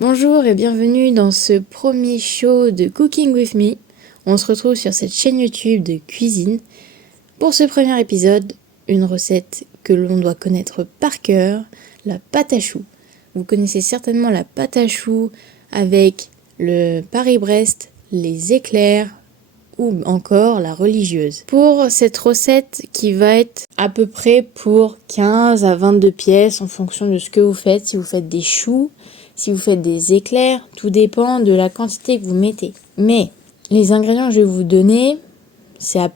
Bonjour et bienvenue dans ce premier show de Cooking with Me. On se retrouve sur cette chaîne YouTube de cuisine. Pour ce premier épisode, une recette que l'on doit connaître par cœur, la pâte à choux. Vous connaissez certainement la pâte à choux avec le Paris-Brest, les éclairs ou encore la religieuse. Pour cette recette qui va être à peu près pour 15 à 22 pièces en fonction de ce que vous faites, si vous faites des choux, si vous faites des éclairs, tout dépend de la quantité que vous mettez. Mais les ingrédients que je vais vous donner, ça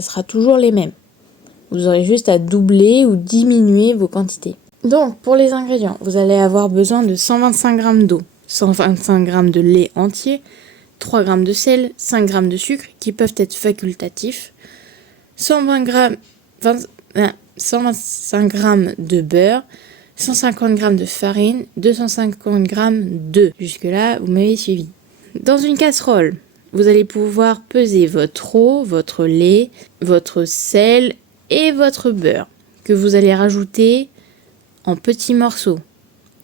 sera toujours les mêmes. Vous aurez juste à doubler ou diminuer vos quantités. Donc pour les ingrédients, vous allez avoir besoin de 125 g d'eau, 125 g de lait entier, 3 g de sel, 5 g de sucre qui peuvent être facultatifs, 125 g de beurre, 150 g de farine, 250 g d'œufs. Jusque-là, vous m'avez suivi. Dans une casserole, vous allez pouvoir peser votre eau, votre lait, votre sel et votre beurre que vous allez rajouter en petits morceaux.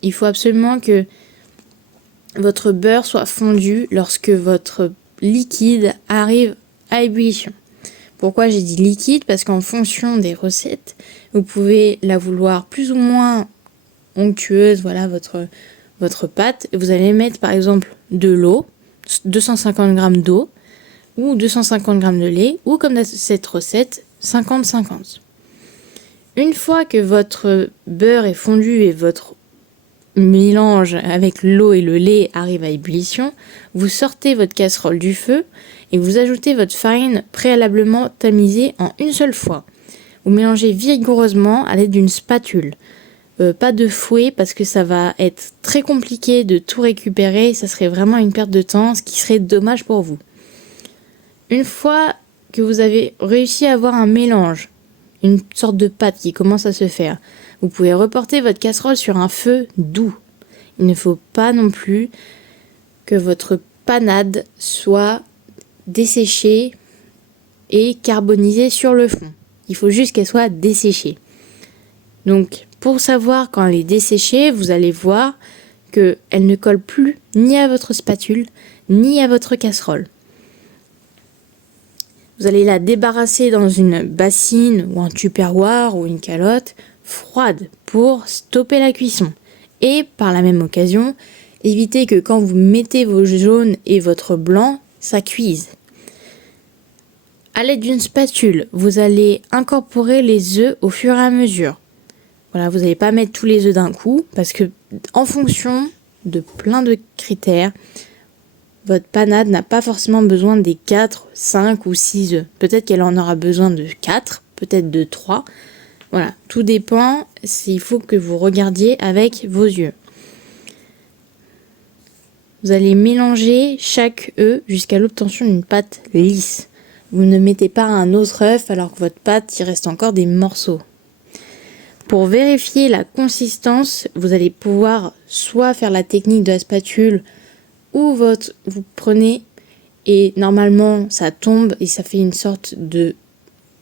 Il faut absolument que votre beurre soit fondu lorsque votre liquide arrive à ébullition. Pourquoi j'ai dit liquide ? Parce qu'en fonction des recettes, vous pouvez la vouloir plus ou moins onctueuse, voilà votre pâte. Vous allez mettre par exemple de l'eau, 250 g d'eau ou 250 g de lait, ou comme dans cette recette, 50-50. Une fois que votre beurre est fondu et votre mélange avec l'eau et le lait arrive à ébullition, vous sortez votre casserole du feu et vous ajoutez votre farine préalablement tamisée en une seule fois. Vous mélangez vigoureusement à l'aide d'une spatule. Pas de fouet parce que ça va être très compliqué de tout récupérer, ça serait vraiment une perte de temps, ce qui serait dommage pour vous. Une fois que vous avez réussi à avoir un mélange, une sorte de pâte qui commence à se faire, vous pouvez reporter votre casserole sur un feu doux. Il ne faut pas non plus que votre panade soit desséchée et carbonisée sur le fond. Il faut juste qu'elle soit desséchée. Donc, pour savoir quand elle est desséchée, vous allez voir qu'elle ne colle plus ni à votre spatule, ni à votre casserole. Vous allez la débarrasser dans une bassine ou un tupperware ou une calotte froide pour stopper la cuisson. Et par la même occasion, évitez que quand vous mettez vos jaunes et votre blanc, ça cuise. À l'aide d'une spatule, vous allez incorporer les œufs au fur et à mesure. Voilà, vous n'allez pas mettre tous les œufs d'un coup parce que en fonction de plein de critères, votre panade n'a pas forcément besoin des 4, 5 ou 6 œufs. Peut-être qu'elle en aura besoin de 4, peut-être de 3. Voilà, tout dépend, il faut que vous regardiez avec vos yeux. Vous allez mélanger chaque œuf jusqu'à l'obtention d'une pâte lisse. Vous ne mettez pas un autre œuf alors que votre pâte, il reste encore des morceaux. Pour vérifier la consistance, vous allez pouvoir soit faire la technique de la spatule ou vous prenez et normalement ça tombe et ça fait une sorte de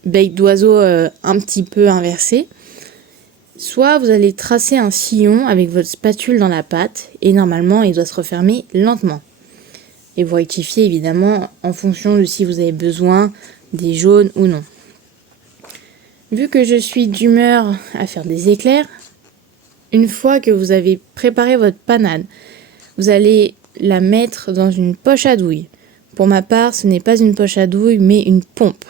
bec d'oiseau un petit peu inversé. Soit vous allez tracer un sillon avec votre spatule dans la pâte et normalement il doit se refermer lentement. Et vous rectifiez évidemment en fonction de si vous avez besoin des jaunes ou non. Vu que je suis d'humeur à faire des éclairs, une fois que vous avez préparé votre panade, vous allez la mettre dans une poche à douille. Pour ma part, ce n'est pas une poche à douille, mais une pompe.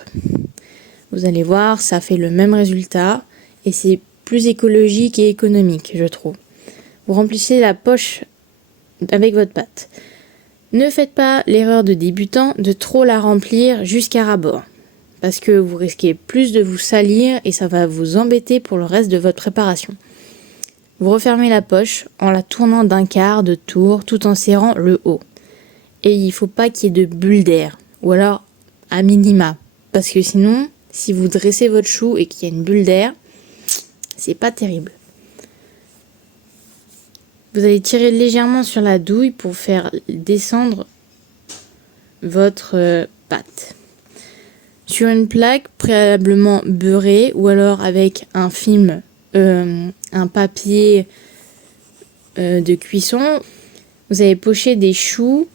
Vous allez voir, ça fait le même résultat et c'est plus écologique et économique, je trouve. Vous remplissez la poche avec votre pâte. Ne faites pas l'erreur de débutant de trop la remplir jusqu'à ras-bord, parce que vous risquez plus de vous salir et ça va vous embêter pour le reste de votre préparation. Vous refermez la poche en la tournant d'un quart de tour tout en serrant le haut. Et il ne faut pas qu'il y ait de bulles d'air, ou alors à minima, parce que sinon, si vous dressez votre chou et qu'il y a une bulle d'air, c'est pas terrible. Vous allez tirer légèrement sur la douille pour faire descendre votre pâte. Sur une plaque préalablement beurrée ou alors avec un film, un papier de cuisson, Vous allez pocher des choux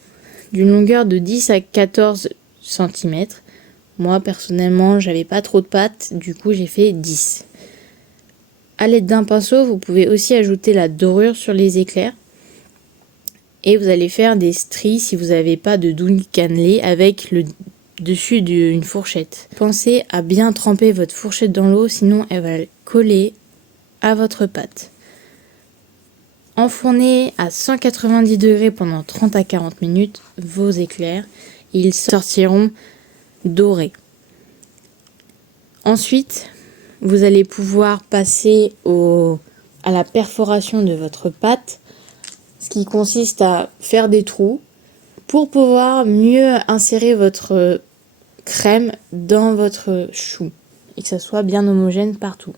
d'une longueur de 10 à 14 cm. Moi, personnellement, j'avais pas trop de pâte, du coup j'ai fait 10. À l'aide d'un pinceau, vous pouvez aussi ajouter la dorure sur les éclairs. Et vous allez faire des stries si vous n'avez pas de douille cannelée avec le dessus d'une fourchette. Pensez à bien tremper votre fourchette dans l'eau, sinon elle va coller à votre pâte. Enfournez à 190 degrés pendant 30 à 40 minutes vos éclairs. Ils sortiront dorés. Ensuite, vous allez pouvoir passer à la perforation de votre pâte, ce qui consiste à faire des trous pour pouvoir mieux insérer votre crème dans votre chou et que ça soit bien homogène partout.